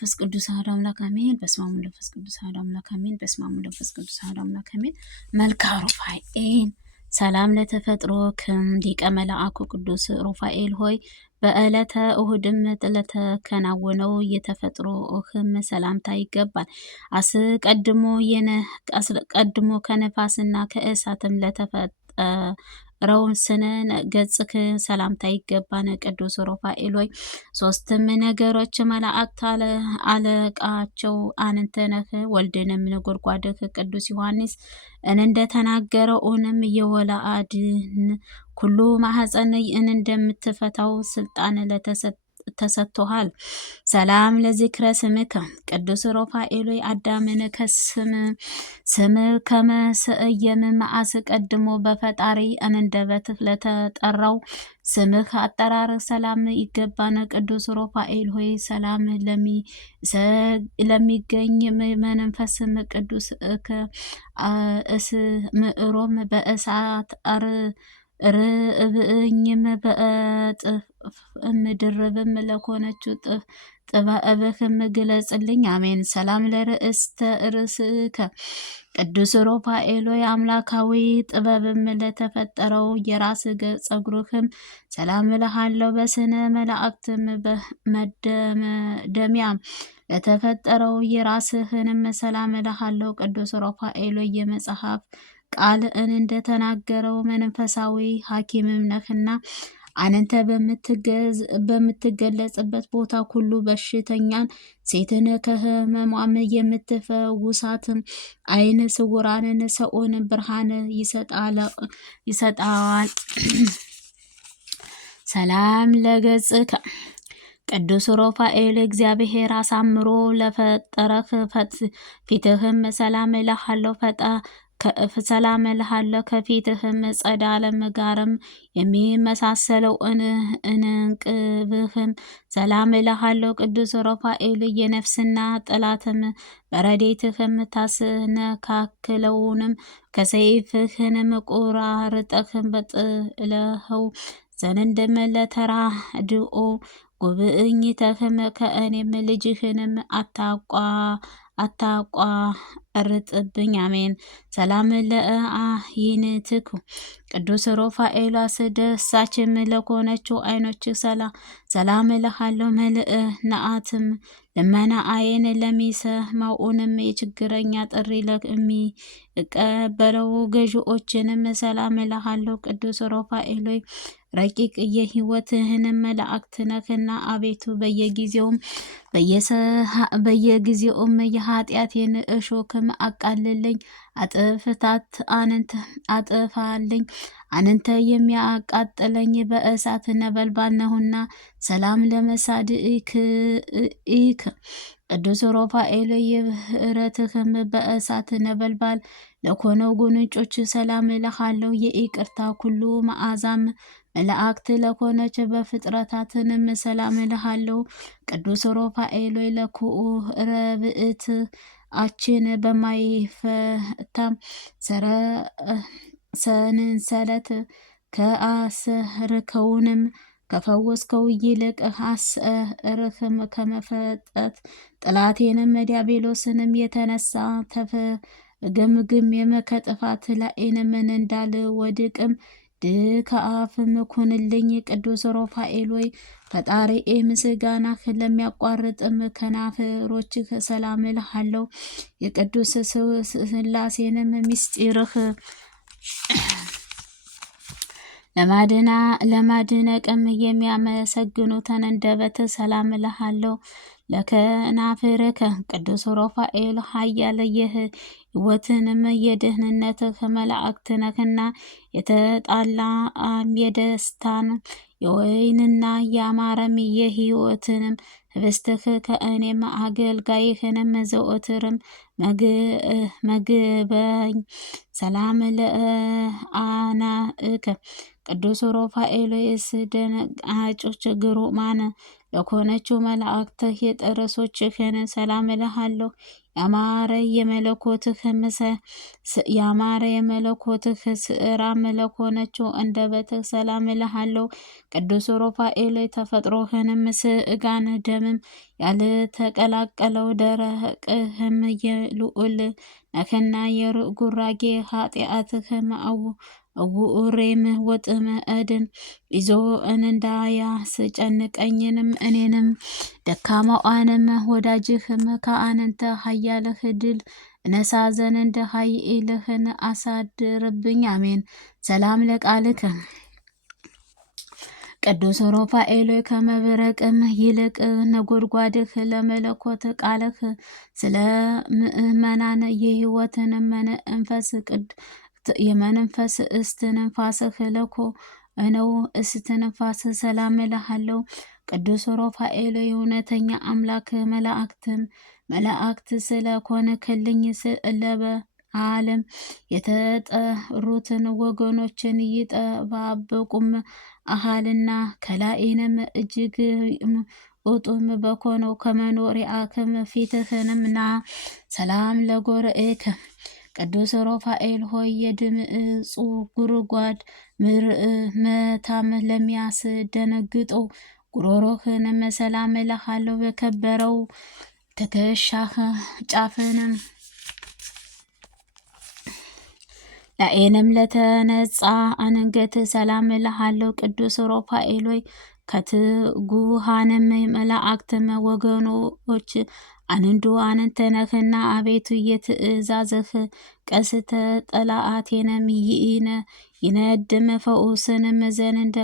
መንፈስ ቅዱስ አሐዱ አምላክ አሜን። በስመ አብ ወመንፈስ ቅዱስ አሐዱ አምላክ አሜን። በስመ አብ ወመንፈስ ቅዱስ አሐዱ አምላክ አሜን። መልክዐ ሩፋኤል ሰላም ለተፈጥሮ ሊቀ መላእኩ ቅዱስ ሩፋኤል ሆይ በዕለተ እሁድም ለተከናወነው የተፈጥሮ ሰላምታ ይገባል። አስቀድሞ ከነፋስና ከእሳትም ለተፈጠረው ስነ ገጽክ ሰላምታ ይገባን። ቅዱስ ሩፋኤል ሆይ ሶስትም ነገሮች መላእክት አለቃቸው አንተ ነህ። ወልድንም ነጎድጓድህ ቅዱስ ዮሐንስ እንደተናገረው የወላድን ኩሉ ማህፀን እንደምትፈታው ስልጣን ተሰጥቶሃል። ሰላም ለዝክረ ስምከ ቅዱስ ሩፋኤል አዳምን ስም ከመሰየም አስቀድሞ በፈጣሪ አንደበት ለተጠራው ስምህ አጠራር ሰላም ይገባን። ቅዱስ ሩፋኤል ሆይ ሰላም ለሚገኝ መንፈስም ቅዱስ ምዕሮም በእሳት ርብእኝም በእጥፍ ድርብም ለኮነችው ጥበብህም ግለጽልኝ። አሜን። ሰላም ለርእስተ ርእስከ ቅዱስ ሩፋኤል አምላካዊ ጥበብም ለተፈጠረው የራስ ጸጉርህም ሰላም እልሃለሁ። በስነ መላእክትም በመደምደሚያም ለተፈጠረው የራስህንም ሰላም እልሃለሁ። ቅዱስ ሩፋኤል የመጽሐፍ ቃል እንደተናገረው መንፈሳዊ ሐኪምም ነህና አንተ በምትገለጽበት ቦታ ሁሉ በሽተኛን ሴትን ከህመሟም የምትፈውሳት ዓይነ ስውራንን ሰውን ብርሃን ይሰጣል። ሰላም ለገጽከ ቅዱስ ሩፋኤል እግዚአብሔር አሳምሮ ለፈጠረህ ፊትህም ሰላም እልሃለሁ። ሰላም እልሃለሁ። ከፊትህም ጸዳለም ጋርም የሚመሳሰለው እንቅብህም ሰላም እልሃለሁ። ቅዱስ ሩፋኤል የነፍስና ጠላትም በረዴትህም ታስነካክለውንም ከሰይፍህንም ቆራርጠህም በጥለኸው ዘንድም ለተራድኦ ጉብኝተህም ከእኔም ልጅህንም አታቋርጥብኝ። አሜን። ሰላም ለአዕይንትከ ቅዱስ ሩፋኤል አስደሳችም ለሆነችው ዓይኖች ሰላም እልሃለሁ። መልእክዓትም ልመና ዓይን ለሚሰማውንም የችግረኛ ጥሪ ለሚቀበለው ገዢዎችንም ሰላም እልሃለሁ። ቅዱስ ሩፋኤል ረቂቅ የሕይወትህንም መላእክት ነህና አቤቱ በየጊዜውም የኃጢአቴን እሾክም አቃልልኝ፣ አጥፋልኝ። አንተ የሚያቃጥለኝ በእሳት ነበልባል ነውና። ሰላም ለመሳድኢከ ቅዱስ ሩፋኤል የብረትህም በእሳት ነበልባል ለኮነው ጉንጮች ሰላም እልሃለሁ። የይቅርታ ኩሉ መዓዛም መላእክት ለኮነች በፍጥረታትንም ሰላም እልሃለሁ። ቅዱስ ሩፋኤል ለኩኡ ረብእትአችን በማይፈታም ሰንሰለት ከአሰርከውንም ከፈወስከው ይልቅ አስርህም ከመፈጠት ጠላቴንም ዲያብሎስንም የተነሳ ተፍገምግሜም ከጥፋት ላይንም እንዳልወድቅም ድካፍም ኩንልኝ። ቅዱስ ሩፋኤል ፈጣሪዬ ምስጋናህ ለሚያቋርጥም ከናፍሮችህ ሰላም እልሃለሁ። የቅዱስ ሥላሴንም ምስጢርህ ለማድነቅም የሚያመሰግኑትን አንደበት ሰላም እልሃለሁ። ለከናፍርከ ቅዱስ ሩፋኤል ኃያል የሕይወትንም የደህንነትህ መላእክት ነህና የተጣላ የደስታን የወይንና የአማረም የሕይወትንም ህብስትህ ከእኔም አገልጋይህንም ዘወትርም መግበኝ። ሰላም ለአናእከ ቅዱስ ሩፋኤል አስደንጋጮች ግሩማን ለኮነችው መላእክት የጥርሶችህን ሰላም እልሃለሁ። ያማረ የመለኮትህ ስዕራ መለኮነችው አንደበትህ ሰላም እልሃለሁ። ቅዱስ ሩፋኤል ተፈጥሮህንም ስጋን ደምም ያልተቀላቀለው ደረቅህም የልዑል ነህና የጉራጌ ኃጢአትህም እውሬም ወጥመድን ይዞ እንዳያስጨንቀኝንም እኔንም ደካማዋንም ወዳጅህም ከአንተ ኃያልህ ድል እነሳ ዘንድ ኃይልህን አሳድርብኝ። አሜን። ሰላም ለቃልከ ቅዱስ ሩፋኤል ከመብረቅም ይልቅ ነጎድጓድህ ለመለኮት ቃልህ ስለ ምእመናን የሕይወትን መንፈስ የመንፈስ እስትንፋስህ ለኮ ነው እስትንፋስ ሰላም እልሃለሁ። ቅዱስ ሩፋኤል እውነተኛ አምላክ መላእክት ስለኮንክልኝ ለበዓለም የተጠሩትን ወገኖችን ይጠባበቁም አሃልና ከላይንም እጅግ ውጡም በኮነው ከመኖሪያክም ፊትህንምና ሰላም ለጎርኤከ ቅዱስ ሩፋኤል ሆይ የድምፁ ጉድጓድ መታም ለሚያስደነግጠው ጉሮሮህንም ሰላም እልሃለሁ። በከበረው ትከሻህ ጫፍንም ላይንም ለተነጻ አንገት ሰላም እልሃለሁ። ቅዱስ ሩፋኤል ሆይ ከትጉሃንም መላእክትም ወገኖች አንዱ አንተ ነህና አቤቱ የትእዛዝህ ቀስተ ጠላቴንም ይነድም ፈውስንም ዘንድ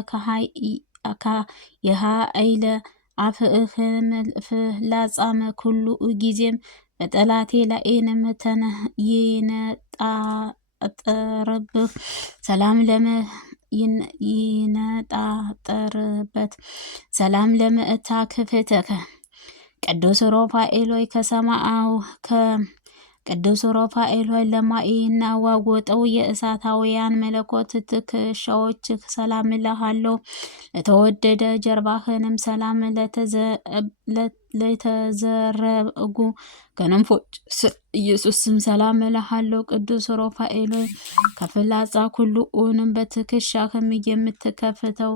የኃይለ አፍህም ፍላጻም ኩሉ ጊዜም በጠላቴ ላይንም ይነጣጠርብህ ሰላም ይነጣጠርበት ሰላም ለምእታ ክፍተከ ቅዱስ ሩፋኤል ሆይ ቅዱስ ሩፋኤል ሆይ ለማይናወጠው የእሳታውያን መለኮት ትከሻዎች ሰላም እልሃለሁ። ለተወደደ ጀርባህንም ሰላም ለተዘረጉ ክንፎች ኢየሱስም ሰላም እልሃለሁ። ቅዱስ ሩፋኤል ሆይ ከፍላጻ ሁሉንም በትከሻህም የምትከፍተው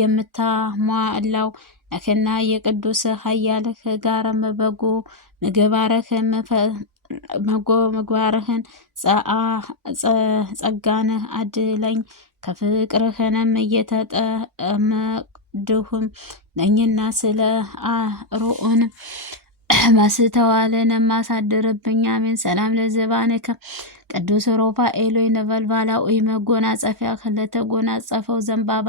የምታሟላው ነህና የቅዱስ ኃያልህ ጋርም በጎ ምግባርህን ጸጋን አድለኝ ከፍቅርህንም እየተጠመድሁም ነኝና ስለ አሮን ማስተዋልን ማሳድርብኝ። አሜን። ሰላም ለዘባንከ ቅዱስ ሩፋኤል ነበልባላዊ መጎናጸፊያ ለተጎናጸፈው ዘንባባ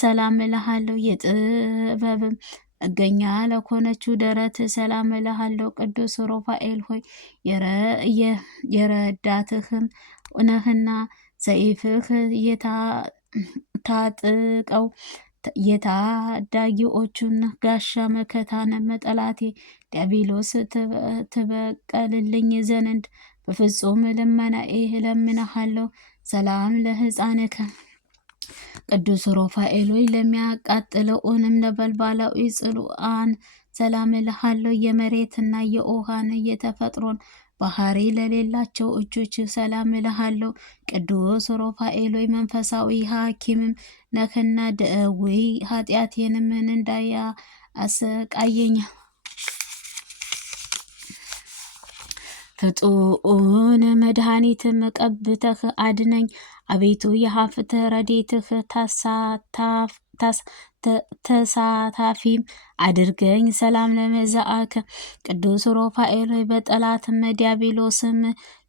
ሰላም እልሃለሁ። የጥበብም መገኛ ለኮነችው ደረት ሰላም እልሃለሁ። ቅዱስ ሩፋኤል ሆይ የረዳትህም ነህና ሰይፍህ ታጥቀው የታዳጊዎቹን ጋሻ መከታንም ጠላቴ ዲያብሎስ ትበቀልልኝ ዘንድ በፍጹም ልመናዬ እለምንሃለሁ። ሰላም ለሕፃንከ ቅዱስ ሩፋኤል ሆይ ለሚያቃጥለውንም ነበልባላዊ ጽሉአን ሰላም እልሃለሁ። የመሬትና የውሃን የተፈጥሮን ባህሪ ለሌላቸው እጆች ሰላም እልሃለሁ። ቅዱስ ሩፋኤል ሆይ መንፈሳዊ ሐኪምም ነህና ደዌ ኃጢአቴንም እንዳያሰቃየኝ ፍጡን መድኃኒትም ቀብተህ አድነኝ። አቤቱ የሀፍተ ረድኤትህ ተሳታፊም አድርገኝ። ሰላም ለመዛአከ ቅዱስ ሩፋኤል በጠላትም ዲያብሎስም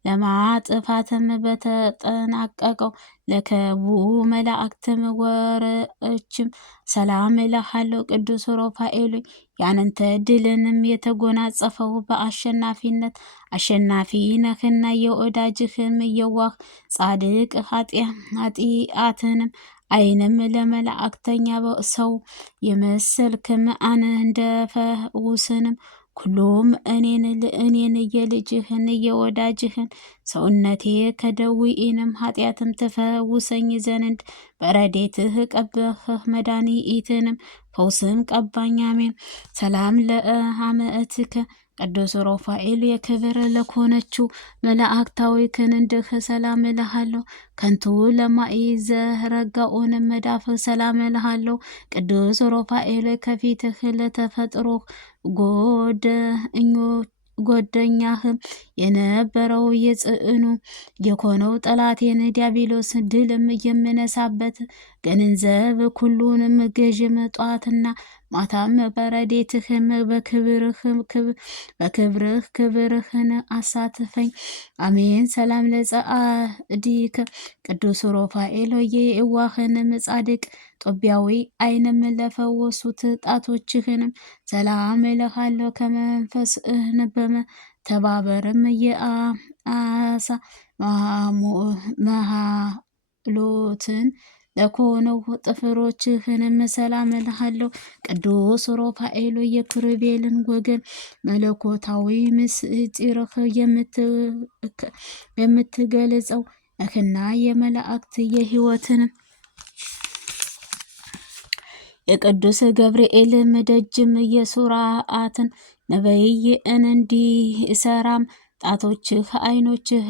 ለማጥፋትም በተጠናቀቀው ለክቡ መላእክትም ወርችም ሰላም እልሃለሁ። ቅዱስ ሩፋኤል ያንተ ድልንም የተጎናጸፈው በአሸናፊነት አሸናፊ ነህና የወዳጅህም የዋህ ጻድቅ ኃጢአትንም አይንም ለመላእክተኛ ሰው የመሰልክም እንደፈውስንም ኩሎም እኔን የልጅህን የወዳጅህን ሰውነቴ ከደዌንም ኃጢአትም ትፈውሰኝ ዘንድ በረድኤትህ ቀባህ መድኃኒትንም ፈውስም ቀባኝ። አሜን። ሰላም ለአመእትከ ቅዱስ ሩፋኤል የክብር ለኮነችው መላእክታዊ ክንድህ ሰላም እልሃለሁ። ከንቱ ለማይዘረጋውን መዳፍ ሰላም እልሃለሁ። ቅዱስ ሩፋኤል ከፊትህ ለተፈጥሮ ጎደኛህም የነበረው የጽዕኑ የኮነው ጠላቴን ዲያብሎስ ድልም የምነሳበት ገንዘብ ሁሉንም ገዥም ጧትና ማታም በረድኤትህም በክብርህ ክብርህን አሳትፈኝ። አሜን። ሰላም ለጸአዲከ ቅዱስ ሩፋኤል የዋህንም ጻድቅ ጦቢያዊ ዓይንም ለፈወሱት ጣቶችህንም ሰላም እልሃለሁ። ከመንፈስህን በመተባበርም የአሳ መሃሎትን ለኮነው ጥፍሮችህንም ሰላም እልሃለሁ። ቅዱስ ሩፋኤል የኪሩቤልን ወገን መለኮታዊ ምስጢርህ የምትገልጸው ነህና የመላእክት የሕይወትን የቅዱስ ገብርኤል ደጅም የሱራአትን ነቢይ እንዲሰራም ጣቶችህ ዓይኖችህ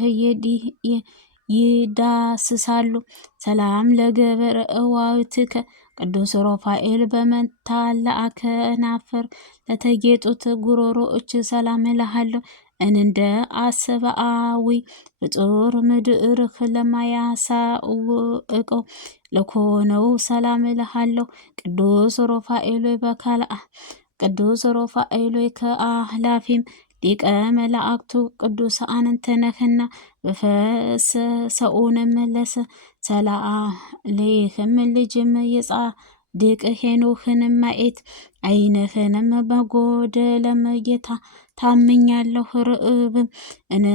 ይዳስሳሉ። ሰላም ለገብረዋትከ ቅዱስ ሩፋኤል በመንታላ ከናፈር ለተጌጡት ጉሮሮዎች ሰላም እልሃለሁ። እንደ አስበአዊ ፍጡር ምድርህ ለማያሳውቀው ለኮነው ሰላም እልሃለሁ። ቅዱስ ሩፋኤል ከአህላፊም ሊቀ መላእክቱ ቅዱስ አንተ ነህና በፈሰሰውን መለሰ ሰላሌህም ልጅም የጻድቅ ሄኖክን ማየት ዓይንህንም በጎደለም ጌታ ታምኛለሁ። ርዕብም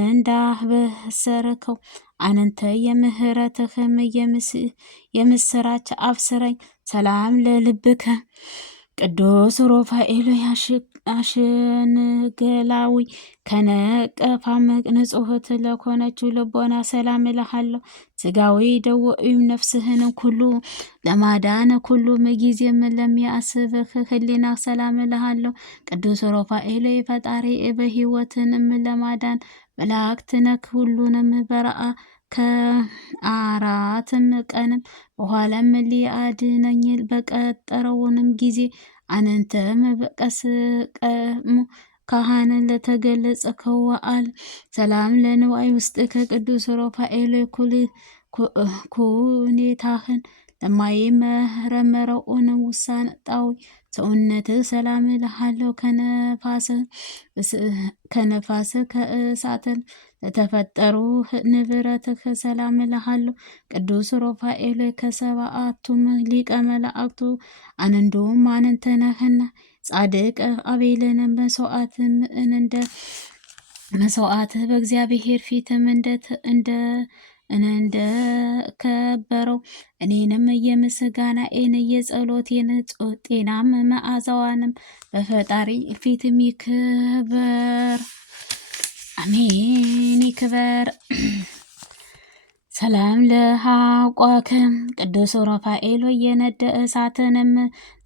እንዳበሰርከው አንተ የምህረትህም የምስራች አብስረኝ። ሰላም ለልብከ ቅዱስ ሩፋኤል አሸንገላዊ ከነቀፋም ንጹሕት ለኮነችው ልቦና ሰላም እልሃለሁ። ስጋዊ ደዌም ነፍስህን ሁሉ ለማዳን ሁሉም ጊዜም ለሚያስብህ ህሊና ሰላም እልሃለሁ። ቅዱስ ሩፋኤል ፈጣሪ በሕይወትንም ለማዳን መላእክት ነክ ሁሉንም በረአ ከአራትም ቀንም በኋላም ሊያድነኝ በቀጠረውንም ጊዜ አንተም በቀስቀሙ ካህን ለተገለጸከው ወአል ሰላም ለንዋይ ውስጥከ ቅዱስ ሩፋኤል ኩኔታህን ለማይመረመረውን ውሳጣዊ ሰውነትህ ሰላም እልሃለሁ። ከነፋስ ከእሳትን ለተፈጠሩ ንብረትህ ሰላም እልሃለሁ። ቅዱስ ሩፋኤል ከሰባቱም ሊቀ መላእክቱ አንዱም አንተ ነህና ጻድቅ አቤልን እንደ መስዋዕትህ በእግዚአብሔር ፊትም እንደ ከበረው እኔንም የምስጋናዬን የጸሎቴን ጤናም መዓዛዋንም በፈጣሪ ፊትም ይክበር። አሜን። ይክበር። ሰላም ለሃቋከም ቅዱስ ሩፋኤል የነደ እሳትንም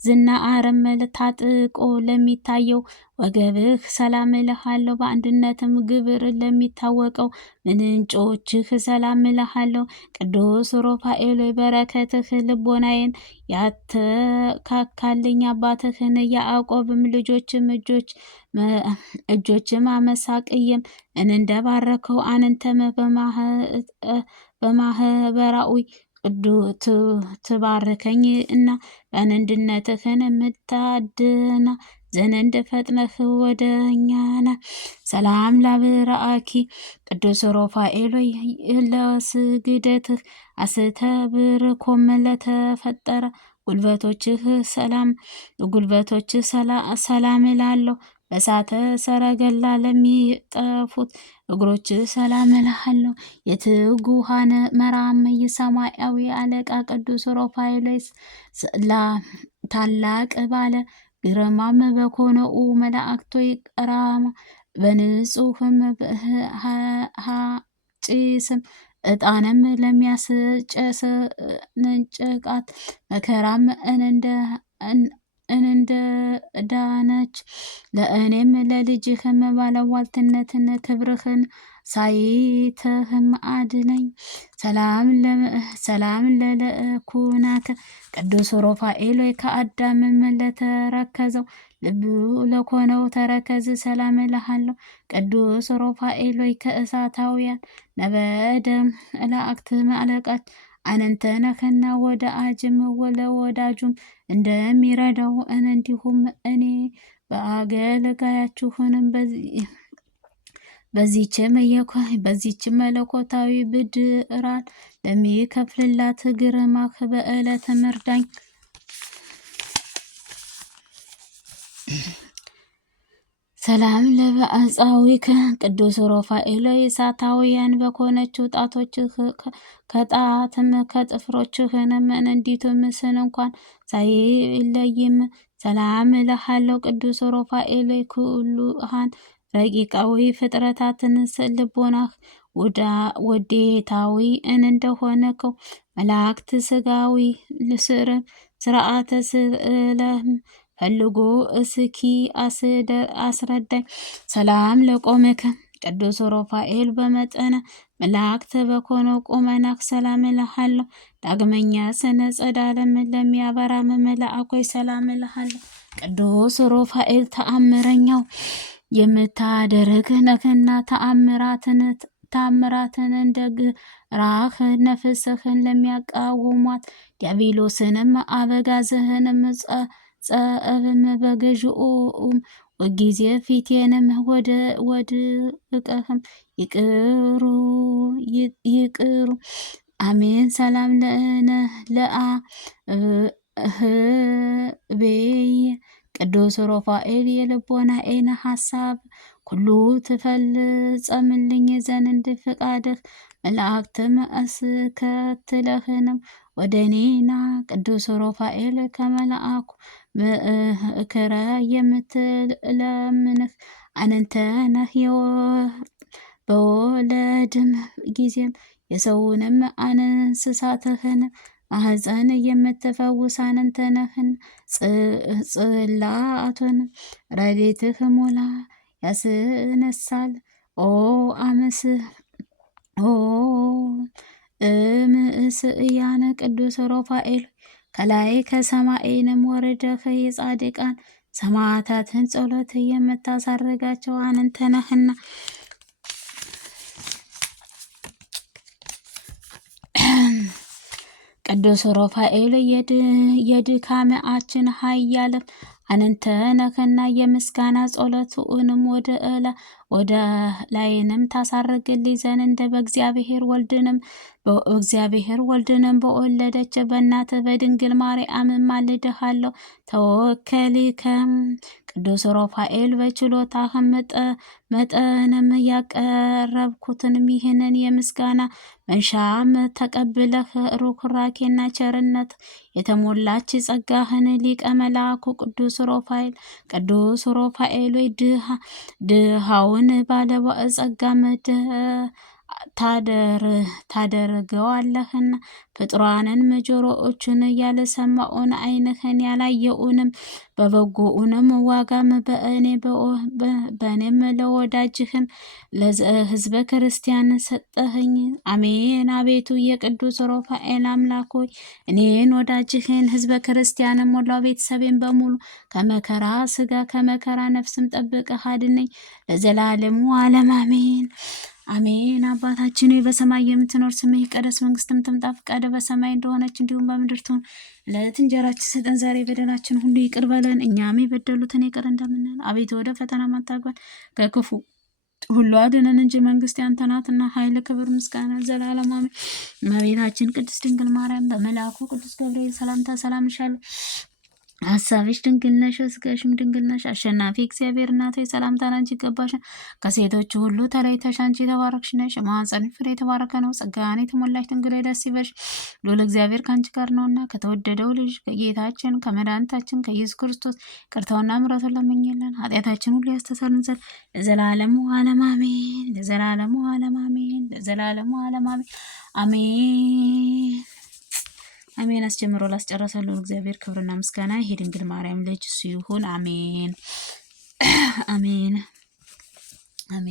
ዝና አረም ታጥቆ ለሚታየው ወገብህ ሰላም እልሃለሁ። በአንድነትም ግብር ለሚታወቀው ምንጮችህ ሰላም እልሃለሁ። ቅዱስ ሩፋኤል በረከትህ ልቦናዬን ያተካካልኝ አባትህን ያዕቆብም ልጆችም እጆችም አመሳቅየም እንደባረከው አንተም በማህበራዊ ትባርከኝ እና በአንድነትህን የምታድና ዘንድ ፈጥነህ ወደኛና ሰላም ላብራኪ ቅዱስ ሩፋኤል ለስግደትህ አስተብርኮም ለተፈጠረ ጉልበቶችህ ሰላም እላለሁ። በእሳተ ሰረገላ ለሚጠፉት እግሮች ሰላም እልሃለሁ። የትጉሃን መራም የሰማያዊ አለቃ ቅዱስ ሩፋኤል ታላቅ ባለ ግርማም በኮነኡ መላእክቶች ቀራማ በንጹህም ለሚያስጭስም ዕጣንም ለሚያስጨስ ንጭቃት መከራም እንደ ዳነች ለእኔም ለልጅህም ባለሟልትነትን ክብርህን ሳይተህም አድነኝ። ሰላም ለለኩናከ ቅዱስ ሩፋኤል ከአዳምም ለተረከዘው ልቡ ለኮነው ተረከዝ ሰላም እልሃለሁ። ቅዱስ ሩፋኤል ከእሳታውያን ነበደ መላእክት አለቃች አንተ ነህና ወደ አጅም ወዳጁም እንደሚረዳው እንዲሁም እኔ በአገልጋያችሁንም በዚህች መለኮታዊ ብድራት ለሚከፍልላት ግርማህ በዕለተ ምርዳኝ። ሰላም ለበአጻዊከ ቅዱስ ሩፋኤል እሳታውያን በኮነችው ጣቶችህ ከጣትም ከጥፍሮችህንም እንዲቱ ምስል እንኳን ሳይለይም ሰላም እልሃለሁ። ቅዱስ ሩፋኤል ኩሉሃን ረቂቃዊ ፍጥረታትን ልቦናህ ወዴታዊ እንደሆነከው መላእክት ስጋዊ ስርዓተ ስለም ፈልጎ እስኪ አስረዳኝ። ሰላም ለቆመከ ቅዱስ ሩፋኤል በመጠነ መላእክት በኮነው ቁመናክ ሰላም እልሃለሁ። ዳግመኛ ስነ ጸዳለም ለሚያበራ መልአኮች ሰላም እልሃለሁ። ቅዱስ ሩፋኤል ተአምረኛው የምታደርግ ነህና ተአምራትን እንደ ግራህ ነፍስህን ለሚያቃውሟት ዲያብሎስንም አበጋዝህንም ጸብም በገዥኡም ወጊዜ ፊቴንም ወድቀህም ይቅሩ አሜን። ሰላም ለአህቤይ ቅዱስ ሩፋኤል የልቦናዬን ሐሳብ ኩሉ ትፈጽምልኝ ዘንድ ፍቃድህ መላእክትም አስከትለህንም ወደ እኔና ቅዱስ ሩፋኤል ከመልአኩ ምክረ የምትለምንህ አንተ ነህ። በወለድም ጊዜም የሰውንም እንስሳትህን ማህፀን የምትፈውስ አንተ ነህን። ጽላቱን ረድኤትህ ሙላ ያስነሳል። ኦ እምእስእያነ ቅዱስ ሩፋኤል ከላይ ከሰማይንም ወርደህ የጻድቃን ሰማዕታትን ጸሎት የምታሳርጋቸው አንተ ነህና ቅዱስ ሩፋኤል የድካማችን ኃያል አንተ ነህና የምስጋና ጸሎቱንም ወደ ላይንም ታሳርግልኝ ዘንድ በእግዚአብሔር ወልድንም በወለደች በእናት በድንግል ማርያም ማልድሃለሁ። ተወከሊከም ቅዱስ ሩፋኤል በችሎታህ መጠንም ያቀረብኩትንም ይህንን የምስጋና መንሻም ተቀብለህ ሩክራኬና ቸርነት የተሞላች ጸጋህን ሊቀ መላኩ ቅዱስ ሩፋኤል ድሃውን ባለጸጋ ታደርገዋለህና ፍጡራንን ጆሮዎችን ያልሰማውን ዓይንህን ያላየውንም በበጎውንም ዋጋም በእኔም ለወዳጅህም ለሕዝበ ክርስቲያን ሰጠኸኝ። አሜን። አቤቱ የቅዱስ ሩፋኤል አምላክ ሆይ እኔን ወዳጅህን ሕዝበ ክርስቲያንን ሞላው ቤተሰቤን በሙሉ ከመከራ ስጋ ከመከራ ነፍስም ጠብቀህ አድነኝ ለዘላለሙ ዓለም አሜን። አሜን። አባታችን ሆይ በሰማይ የምትኖር ስምህ ይቀደስ፣ መንግስትም ትምጣ፣ ፈቃድህ በሰማይ እንደሆነች እንዲሁም በምድር ትሁን። ዕለት እንጀራችንን ስጠን ዛሬ፣ በደላችን ሁሉ ይቅር በለን እኛም የበደሉትን ይቅር እንደምንል፣ አቤቱ ወደ ፈተና አታግባን ከክፉ ሁሉ አድነን እንጂ መንግስት ያንተ ናትና፣ ኃይል፣ ክብር፣ ምስጋና ዘላለም አሜን። እመቤታችን ቅድስት ድንግል ማርያም በመልአኩ ቅዱስ ገብርኤል ሰላምታ ሰላም እልሻለሁ። ሀሳብሽ ድንግል ነሽ፣ ስጋሽም ድንግል ነሽ። አሸናፊ እግዚአብሔር እናት ሆይ ሰላምታ ላንቺ ይገባሻል። ከሴቶች ሁሉ ተለይተሽ አንቺ የተባረክሽ ነሽ፣ የማኅፀንሽ ፍሬ የተባረከ ነው። ጸጋን የተሞላሽ ድንግል ደስ ይበልሽ፣ ልዑል እግዚአብሔር ከአንቺ ጋር ነውና ከተወደደው ልጅ ከጌታችን ከመድኃኒታችን ከኢየሱስ ክርስቶስ ይቅርታውና ምሕረቱን ለምኝልን ኃጢአታችን ሁሉ ያስተሰርይልን ዘንድ ለዘላለሙ ዓለም አሜን። ለዘላለሙ ዓለም አሜን። ለዘላለሙ ዓለም አሜን አሜን አሜን። አስጀምሮ ላስጨረሰን እግዚአብሔር ክብርና ምስጋና ይሄ ድንግል ማርያም ልጅ እሱ ይሁን። አሜን አሜን አሜን።